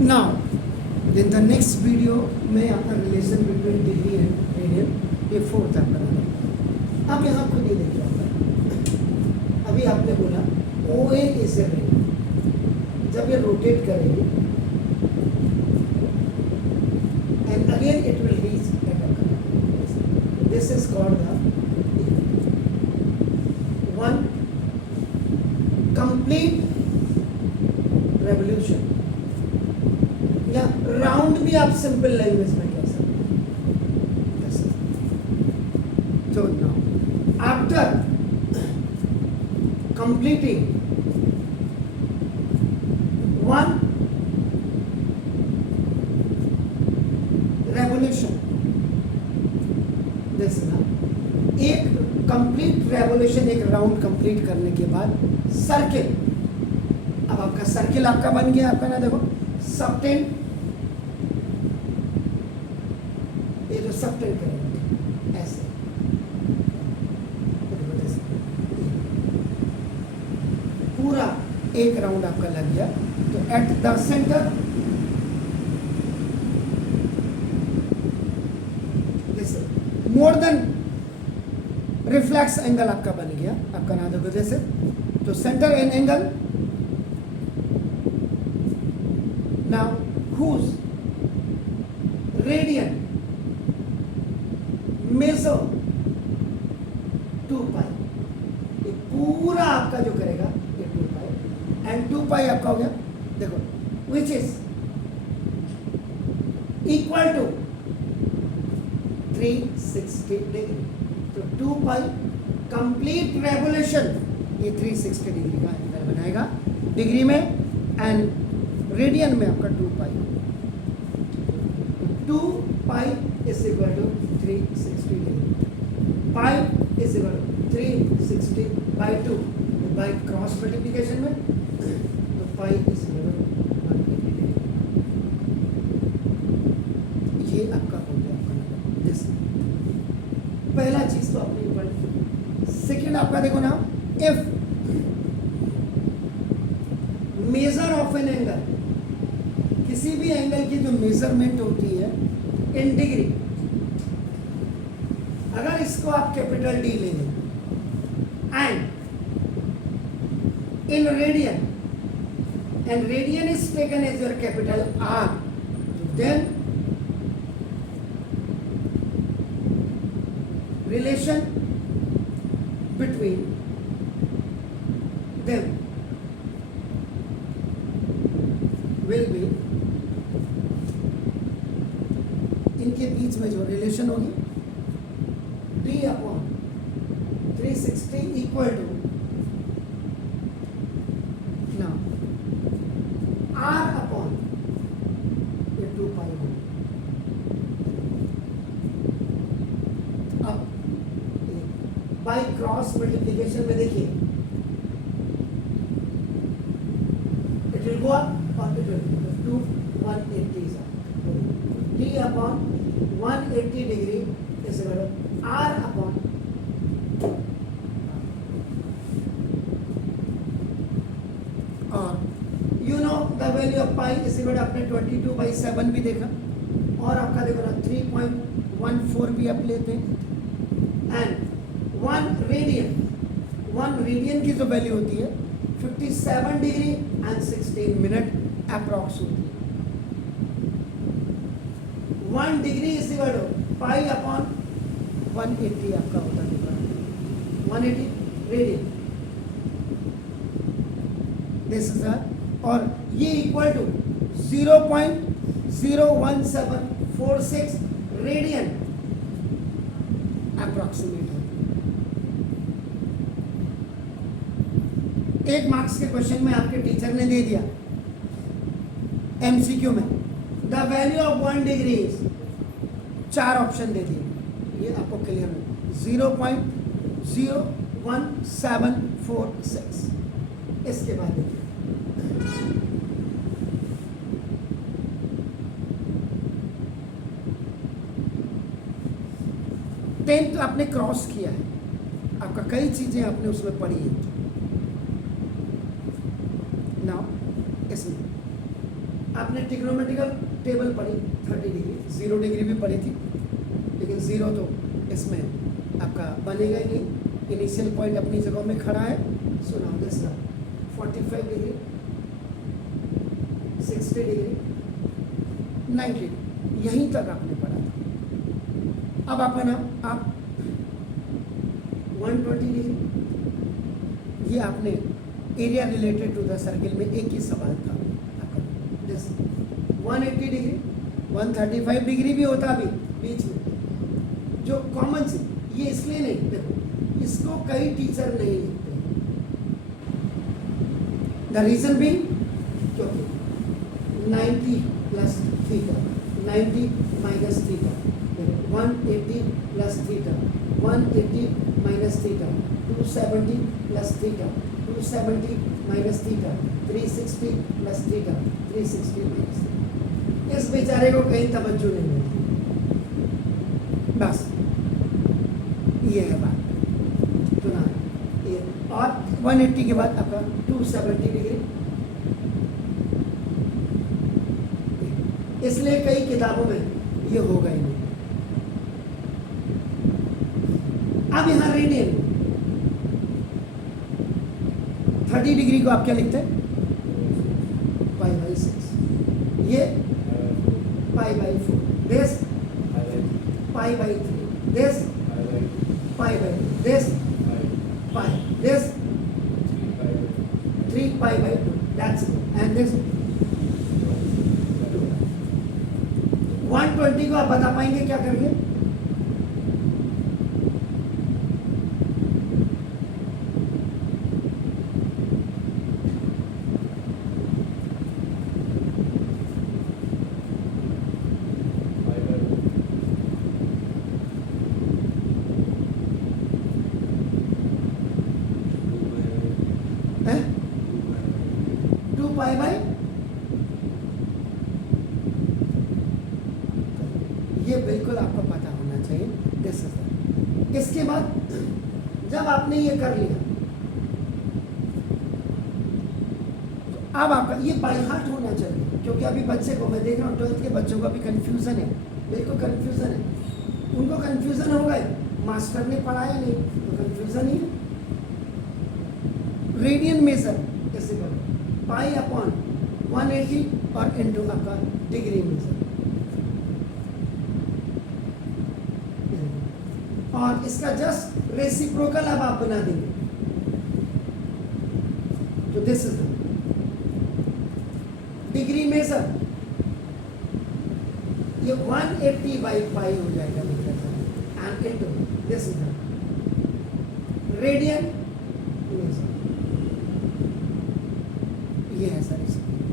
Now, in the next video में आपका relation between degree and radian ये fourth आपका नंबर। आप यहाँ खुद ही देखिए आपका अभी आपने बोला ओ ए इज ए रेडियन, जब ये रोटेट करेगी and again it will reach at a colour, this is called the one complete revolution, या राउंड भी आप सिंपल लैंग्वेज में कह सकते हैं। So now, after completing one revolution, this ना एक कंप्लीट रेवोल्यूशन, एक राउंड कंप्लीट करने के बाद सर्किल, अब आपका सर्किल आपका बन गया। आपका ना देखो सबटेन, ये जो सबटेन करेंगे ऐसे, पूरा एक राउंड आपका लग गया। तो at the centre more than reflex angle आपका बन गया। आपका ना देखो जैसे, तो centre an angle, now whose radian measure 2 pi, ये पूरा आपका जो करेगा ये 2 pi एंड 2 pi आपका हो गया देखो, which is equal to 360 degree. तो 2 pi कंप्लीट रेवोल्यूशन ये 360 डिग्री का एंगल बनाएगा डिग्री में, एंड रेडियन में आपका 2 pi. 2 pi is equal to 360 degree, pi is equal to 360 by 2, by cross multiplication में तो pi is equal to 180 degree. ये आपका हो गया आपका दिस। पहला चीज तो आपने पढ़ी। सेकेंड आपका देखो ना, if measure of an angle, किसी भी एंगल की जो मेजरमेंट होती है इन डिग्री, अगर इसको आप कैपिटल डी ले लें and in radian, and radian is taken as your capital R, then relation between them will be, इनके बीच में जो रिलेशन होगी d अपॉन 360 इक्वल टू ना r अपॉन ये 2 पाई होगी। अब बाई क्रॉस मल्टीप्लिकेशन में देखिए इट विल गो अप और it will to 180 d upon 180 degree is equal to r upon और you know the value of pi is equal to, आपने 22/7 भी देखा, और आपका देखो ना 3.14 भी आप लेते हैं, एंड 1 रेडियन की जो वैल्यू होती है 57 डिग्री एंड 16 मिनट अप्रॉक्स होती है। 1 degree is equal to pi upon 180 आपका होता है 180 रेडियन, दिस इज और ये इक्वल टू 0.01746 रेडियन अप्रॉक्सीमेट है। एक मार्क्स के क्वेश्चन में आपके टीचर ने दे दिया एमसीक्यू में, the value of 1 degree is, 4 option दे दिए, ये आपको क्लियर है 0.01746। इसके बाद देखिए 10th आपने क्रॉस किया है, आपका कई चीजें आपने उसमें पढ़ी है। नाउ इसमें आप आपने ट्रिग्नोमेट्रिकल टेबल पढ़ी 30 डिग्री, 0 डिग्री भी पढ़ी थी, लेकिन 0 तो इसमें आपका बनेगा ही नहीं, इनिशियल पॉइंट अपनी जगह में खड़ा है। So now this 45 degree, 60 degree, 90 degree, यहीं तक आपने पढ़ा था। अब आप 120 डिग्री, ये आपने area related to the circle में एक ही सवाल था आपका। 180 डिग्री, 135 डिग्री भी होता भी बीच में, जो कॉमन से, ये इसलिए नहीं, देखो इसको कई टीचर नहीं लिखते, द रीजन भी क्योंकि 90 plus theta, 90 minus theta, 180 plus theta, 180 minus theta, 270 plus theta, 270 minus theta, 360 plus theta, 360 minus theta. इस बेचारे को कहीं तवज्जो नहीं मिलती, बस ये है बात। तो ना ये, और 180 के बाद आपका 270 डिग्री, इसलिए कई किताबों में ये होगा ही नहीं। अब यहाँ रेडियन 30 डिग्री को आप क्या लिखते हैं? π/6, ये π/4, this π/3, this π/2, this π, this 3π/2, that's it, and this 120 को आप बता पाएंगे क्या करेंगे? हैं? 2π/, ये बिल्कुल आपको पता होना चाहिए। दिस इज, इसके बाद जब आपने ये कर लिया तो अब आपका ये बाय हार्ट होना चाहिए, क्योंकि अभी बच्चे को मैं देख रहा हूँ 12th के बच्चों को अभी कंफ्यूजन है, बिल्कुल कंफ्यूजन है, उनको कंफ्यूजन होगा, मास्टर ने पढ़ाया नहीं तो कंफ्यूजन ही है। रेडियन मेजर कैसे करो? पाई अपॉन 180 और इनटू आपका डिग्री मेजर, और इसका जस्ट रेसिप्रोकल अब आप बना देंगे। तो दिस इज डिग्री मेजर, ये 180/π हो जाएगा and into this is radian major, ये है सर इसका।